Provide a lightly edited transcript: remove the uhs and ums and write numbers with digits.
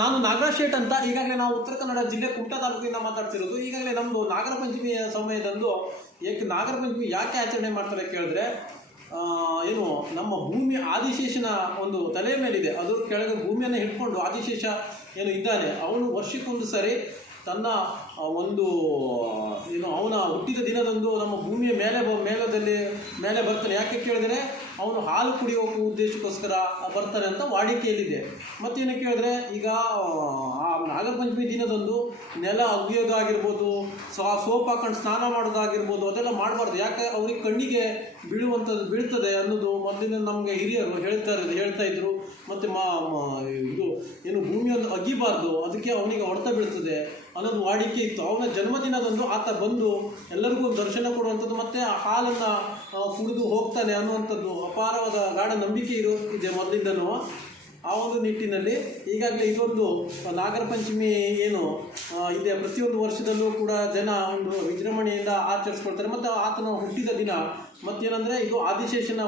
ನಾನು ನಾಗರಾಜ್ ಶೇಟ್ ಅಂತ. ಈಗಾಗಲೇ ನಾವು ಉತ್ತರ ಕನ್ನಡ ಜಿಲ್ಲೆ ಕುಮಟಾ ತಾಲೂಕಿಂದ ಮಾತಾಡ್ತಿರೋದು. ಈಗಾಗಲೇ ನಮ್ಮದು ನಾಗರ ಪಂಚಮಿಯ ಸಮಯದಂದು ನಾಗರ ಪಂಚಮಿ ಯಾಕೆ ಆಚರಣೆ ಮಾಡ್ತಾರೆ ಕೇಳಿದ್ರೆ, ಏನು ನಮ್ಮ ಭೂಮಿ ಆದಿಶೇಷನ ಒಂದು ತಲೆ ಮೇಲಿದೆ, ಅದು ಕೆಳಗೆ ಭೂಮಿಯನ್ನು ಹಿಡ್ಕೊಂಡು ಆದಿಶೇಷ ಏನು ಇದ್ದಾನೆ, ಅವನು ವರ್ಷಕ್ಕೊಂದು ಸರಿ ತನ್ನ ಒಂದು ಅವನ ಹುಟ್ಟಿದ ದಿನದಂದು ನಮ್ಮ ಭೂಮಿಯ ಮೇಲೆ ಬರ್ತಾನೆ. ಯಾಕೆ ಕೇಳಿದ್ರೆ ಅವನು ಹಾಲು ಕುಡಿಯೋ ಉದ್ದೇಶಕ್ಕೋಸ್ಕರ ಬರ್ತಾನೆ ಅಂತ ವಾಡಿಕೆಯಲ್ಲಿದೆ. ಮತ್ತೇನು ಕೇಳಿದ್ರೆ, ಈಗ ಆ ನಾಗರ ಪಂಚಮಿ ದಿನದಂದು ನೆಲ ಅಗಿಯೋದಾಗಿರ್ಬೋದು, ಸೋಪ್ ಹಾಕೊಂಡು ಸ್ನಾನ ಮಾಡೋದಾಗಿರ್ಬೋದು, ಅದೆಲ್ಲ ಮಾಡಬಾರ್ದು. ಯಾಕೆ ಅವ್ರಿಗೆ ಕಣ್ಣಿಗೆ ಬೀಳ್ತದೆ ಅನ್ನೋದು ಮೊದಲಿನ ನಮಗೆ ಹಿರಿಯರು ಹೇಳ್ತಾ ಇದ್ರು. ಮತ್ತು ಇದು ಭೂಮಿಯನ್ನು ಅಗಿಬಾರ್ದು, ಅದಕ್ಕೆ ಅವನಿಗೆ ಹೊಡೆತ ಬೀಳ್ತದೆ ಅನ್ನೋದು ವಾಡಿಕೆ ಇತ್ತು. ಅವನ ಜನ್ಮದಿನದಂದು ಆತ ಬಂದು ಎಲ್ಲರಿಗೂ ದರ್ಶನ ಕೊಡುವಂಥದ್ದು ಮತ್ತು ಆ ಹಾಲನ್ನು ಕುಡಿದು ಹೋಗ್ತಾನೆ ಅನ್ನುವಂಥದ್ದು ಅಪಾರವಾದ ಗಾಢ ನಂಬಿಕೆ ಇದೆ ಮೊದಲಿಂದನೂ. ಆ ಒಂದು ನಿಟ್ಟಿನಲ್ಲಿ ಈಗಾಗಲೇ ಇದೊಂದು ನಾಗರ ಪಂಚಮಿ ಇದೆ, ಪ್ರತಿಯೊಂದು ವರ್ಷದಲ್ಲೂ ಕೂಡ ಜನ ಒಂದು ವಿಜೃಂಭಣೆಯಿಂದ ಆಚರಿಸ್ಕೊಳ್ತಾರೆ. ಮತ್ತು ಆತನ ಹುಟ್ಟಿದ ದಿನ ಮತ್ತೇನೆಂದರೆ ಇದು ಆದಿಶೇಷನ